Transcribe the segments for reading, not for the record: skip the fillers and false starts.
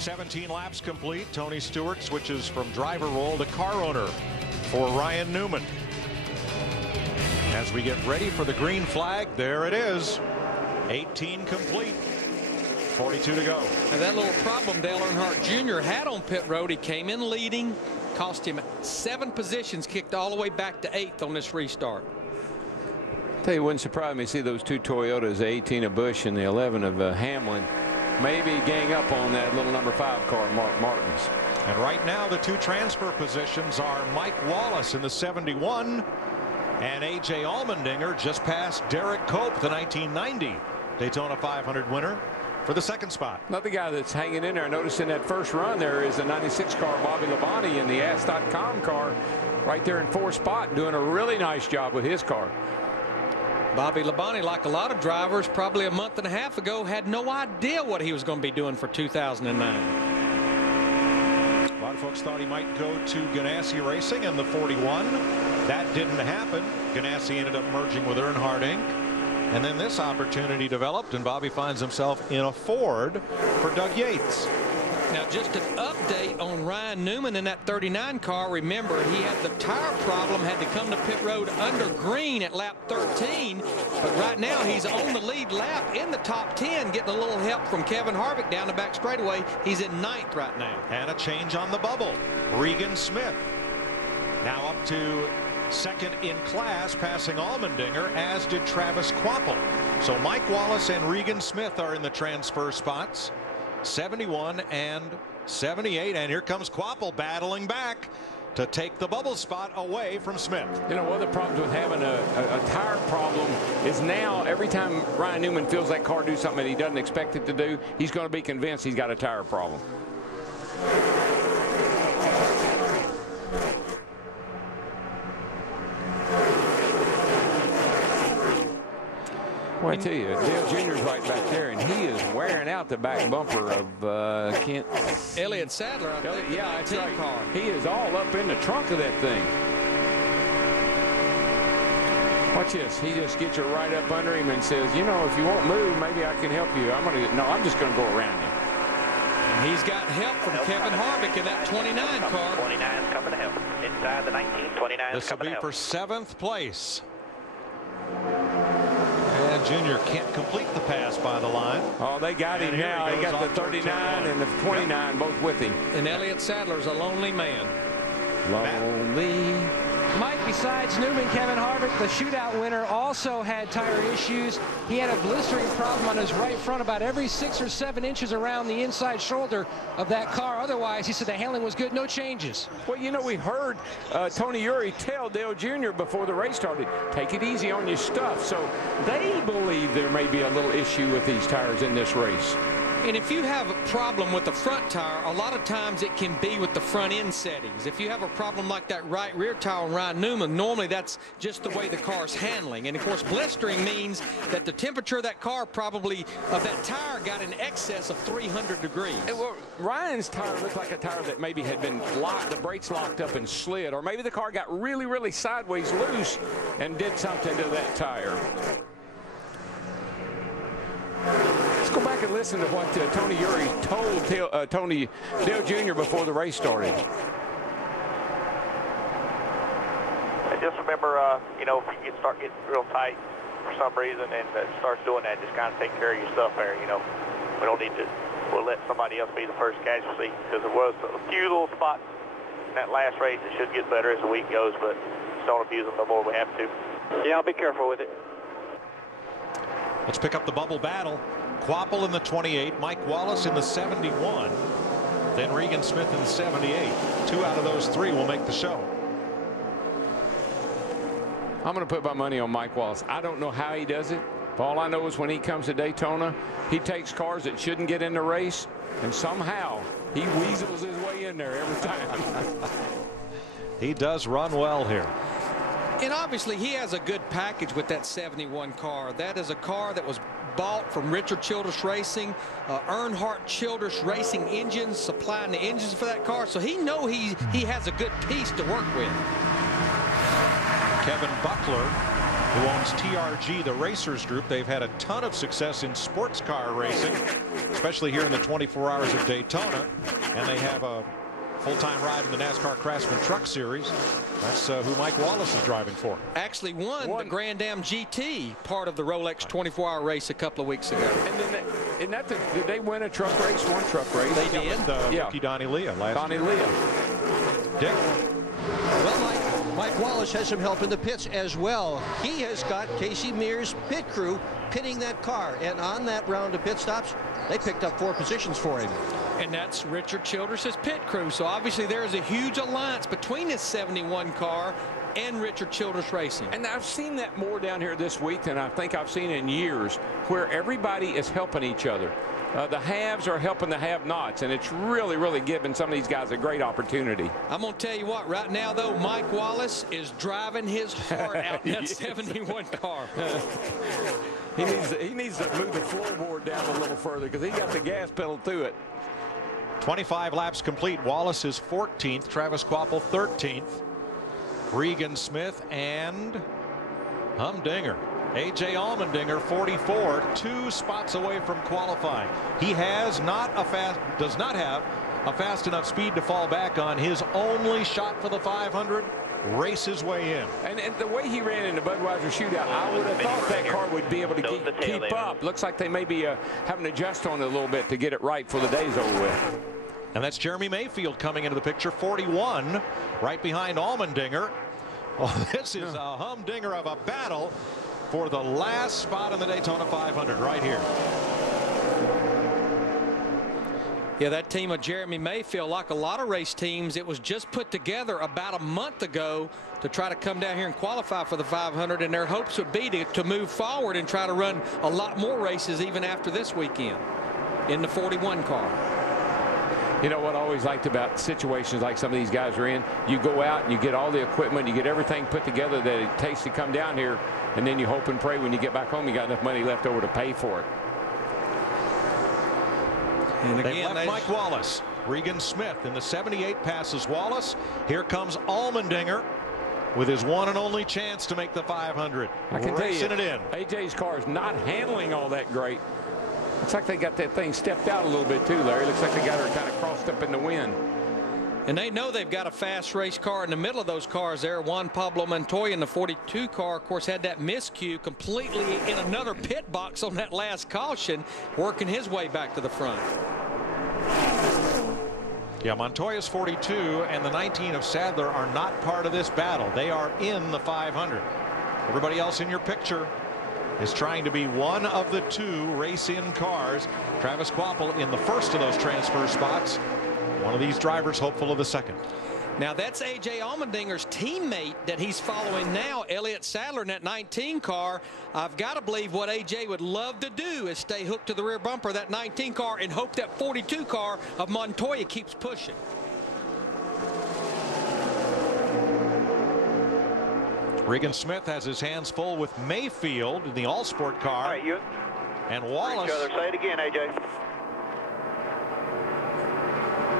17 laps complete. Tony Stewart switches from driver role to car owner for Ryan Newman. As we get ready for the green flag, there it is. 18 complete. 42 to go. Now that little problem Dale Earnhardt Jr. had on pit road, he came in leading, cost him 7 positions, kicked all the way back to 8th on this restart. Tell you, wouldn't surprise me to see those 2 Toyotas, the 18 of Busch and the 11 of Hamlin, maybe gang up on that little number 5 car, Mark Martin's. And right now the 2 transfer positions are Mike Wallace in the 71 and A.J. Allmendinger just past Derek Cope, the 1990 Daytona 500 winner, for the 2nd spot. Another guy that's hanging in there. I noticed in that first run there is the 96 car, Bobby Labonte, in the Ask.com car, right there in 4th spot, doing a really nice job with his car. Bobby Labonte, like a lot of drivers, probably a month and a half ago, had no idea what he was going to be doing for 2009. A lot of folks thought he might go to Ganassi Racing in the 41. That didn't happen. Ganassi ended up merging with Earnhardt Inc. And then this opportunity developed, and Bobby finds himself in a Ford for Doug Yates. Now, just an update on Ryan Newman in that 39 car. Remember, he had the tire problem, had to come to pit road under green at lap 13. But right now, he's on the lead lap in the top 10, getting a little help from Kevin Harvick down the back straightaway. He's in 9th right now. And a change on the bubble. Regan Smith now up to 2nd in class, passing Allmendinger, as did Travis Kvapil. So Mike Wallace and Regan Smith are in the transfer spots. 71 and 78, and here comes Kvapil battling back to take the bubble spot away from Smith. You know, one of the problems with having a tire problem is now every time Ryan Newman feels that car do something that he doesn't expect it to do, he's going to be convinced he's got a tire problem. Well, I tell you, Dale Jr.'s right back there, and he is wearing out the back bumper of Kent. Elliott Sadler, I think. Yeah, that's right. Car. He is all up in the trunk of that thing. Watch this. He just gets you right up under him and says, you know, if you won't move, maybe I can help you. I'm just going to go around you. And he's got help from Kevin Harvick in that 29 car. 29 is coming to help. Inside the 19, 29 is coming to help. This will be for 7th place. And Junior can't complete the pass by the line. Oh, they got him now. He got the 39 and the 29 both with him. And Elliott Sadler's a lonely man. Lonely. Mike, besides Newman, Kevin Harvick, the shootout winner, also had tire issues. He had a blistering problem on his right front about every 6 or 7 inches around the inside shoulder of that car. Otherwise, he said the handling was good, no changes. Well, you know, we heard Tony Eury tell Dale Jr. before the race started, take it easy on your stuff. So they believe there may be a little issue with these tires in this race. And if you have a problem with the front tire, a lot of times it can be with the front end settings. If you have a problem like that right rear tire on Ryan Newman, normally that's just the way the car's handling. And of course, blistering means that the temperature of that car probably of that tire got in excess of 300 degrees. Well, Ryan's tire looked like a tire that maybe had been locked, the brakes locked up and slid, or maybe the car got really, really sideways loose and did something to that tire. Let's go back and listen to what Tony Eury told Dale Jr. before the race started. I just remember, you know, if you start getting real tight for some reason and starts doing that, just kind of take care of your stuff there, you know. We don't need to, we'll let somebody else be the first casualty, because there was a few little spots in that last race that should get better as the week goes, but just don't abuse them no more we have to. Yeah, I'll be careful with it. Let's pick up the bubble battle. Kvapil in the 28, Mike Wallace in the 71, then Regan Smith in the 78. 2 out of those 3 will make the show. I'm going to put my money on Mike Wallace. I don't know how he does it. But all I know is when he comes to Daytona, he takes cars that shouldn't get in the race, and somehow he weasels his way in there every time. He does run well here. And obviously he has a good package with that 71 car. That is a car that was bought from Richard Childress Racing, Earnhardt Childress Racing engines, supplying the engines for that car. So he has a good piece to work with. Kevin Buckler who owns TRG, the Racers Group. They've had a ton of success in sports car racing, especially here in the 24 Hours of Daytona. And they have a full-time ride in the NASCAR Craftsman Truck Series. That's who Mike Wallace is driving for. Actually won the Grand Am GT, part of the Rolex 24-hour race a couple of weeks ago. And then, did they win a truck race? One truck race. They did. Rookie Donnie Leah last year. Dick? Well, Mike Wallace has some help in the pits as well. He has got Casey Mears' pit crew pitting that car. And on that round of pit stops, they picked up 4 positions for him. And that's Richard Childress' pit crew. So obviously there is a huge alliance between this 71 car and Richard Childress Racing. And I've seen that more down here this week than I think I've seen in years, where everybody is helping each other. The haves are helping the have-nots, and it's really, really giving some of these guys a great opportunity. I'm going to tell you what, right now, though, Mike Wallace is driving his heart out in that 71 car. He needs to move the floorboard down a little further because he got the gas pedal to it. 25 laps complete. Wallace is 14th. Travis Kvapil 13th. Regan Smith and Humdinger. A.J. Allmendinger 44, 2 spots away from qualifying. He does not have a fast enough speed to fall back on. His only shot for the 500. Race his way in. And the way he ran in the Budweiser shootout, I would have thought that car would be able to keep up. Looks like they may be having to adjust on it a little bit to get it right for the day's over with. And that's Jeremy Mayfield coming into the picture, 41, right behind Allmendinger. Oh, this is a humdinger of a battle for the last spot in the Daytona 500 right here. Yeah, that team of Jeremy Mayfield, like a lot of race teams, it was just put together about a month ago to try to come down here and qualify for the 500, and their hopes would be to move forward and try to run a lot more races even after this weekend in the 41 car. You know what I always liked about situations like some of these guys are in? You go out and you get all the equipment, you get everything put together that it takes to come down here, and then you hope and pray when you get back home you got enough money left over to pay for it. And again, left Mike Wallace. Regan Smith in the 78 passes Wallace. Here comes Allmendinger with his one and only chance to make the 500. I can tell you, it in. AJ's car is not handling all that great. Looks like they got that thing stepped out a little bit too, Larry. Looks like they got her kind of crossed up in the wind. And they know they've got a fast race car in the middle of those cars there. Juan Pablo Montoya in the 42 car, of course, had that miscue completely in another pit box on that last caution, working his way back to the front. Yeah, Montoya's 42 and the 19 of Sadler are not part of this battle. They are in the 500. Everybody else in your picture is trying to be one of the 2 race-in cars. Travis Kvapil in the first of those transfer spots. One of these drivers hopeful of the second. Now that's A.J. Allmendinger's teammate that he's following now, Elliott Sadler in that 19 car. I've got to believe what A.J. would love to do is stay hooked to the rear bumper of that 19 car and hope that 42 car of Montoya keeps pushing. Regan Smith has his hands full with Mayfield in the all-sport car. All right, you and Wallace. Say it again, AJ.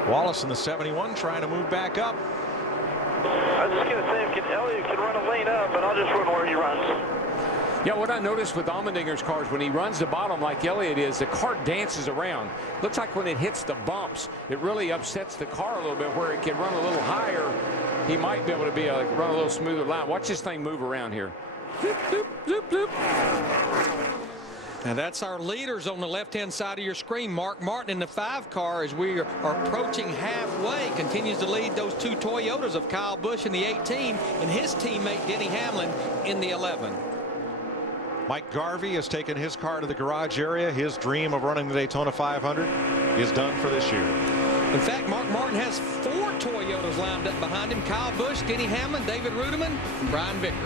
Wallace in the 71 trying to move back up. I was just going to say, if Elliott can run a lane up, but I'll just run where he runs. Yeah, what I noticed with Allmendinger's cars, when he runs the bottom like Elliott is, the car dances around. Looks like when it hits the bumps, it really upsets the car a little bit. Where it can run a little higher, he might be able to run a little smoother line. Watch this thing move around here. Zoop, zoop, zoop, zoop. Now that's our leaders on the left-hand side of your screen. Mark Martin in the 5 car, as we are approaching halfway, continues to lead those 2 Toyotas of Kyle Busch in the 18 and his teammate Denny Hamlin in the 11. Mike Garvey has taken his car to the garage area. His dream of running the Daytona 500 is done for this year. In fact, Mark Martin has 4 Toyotas lined up behind him. Kyle Busch, Denny Hamlin, David Rudiman, and Brian Vickers.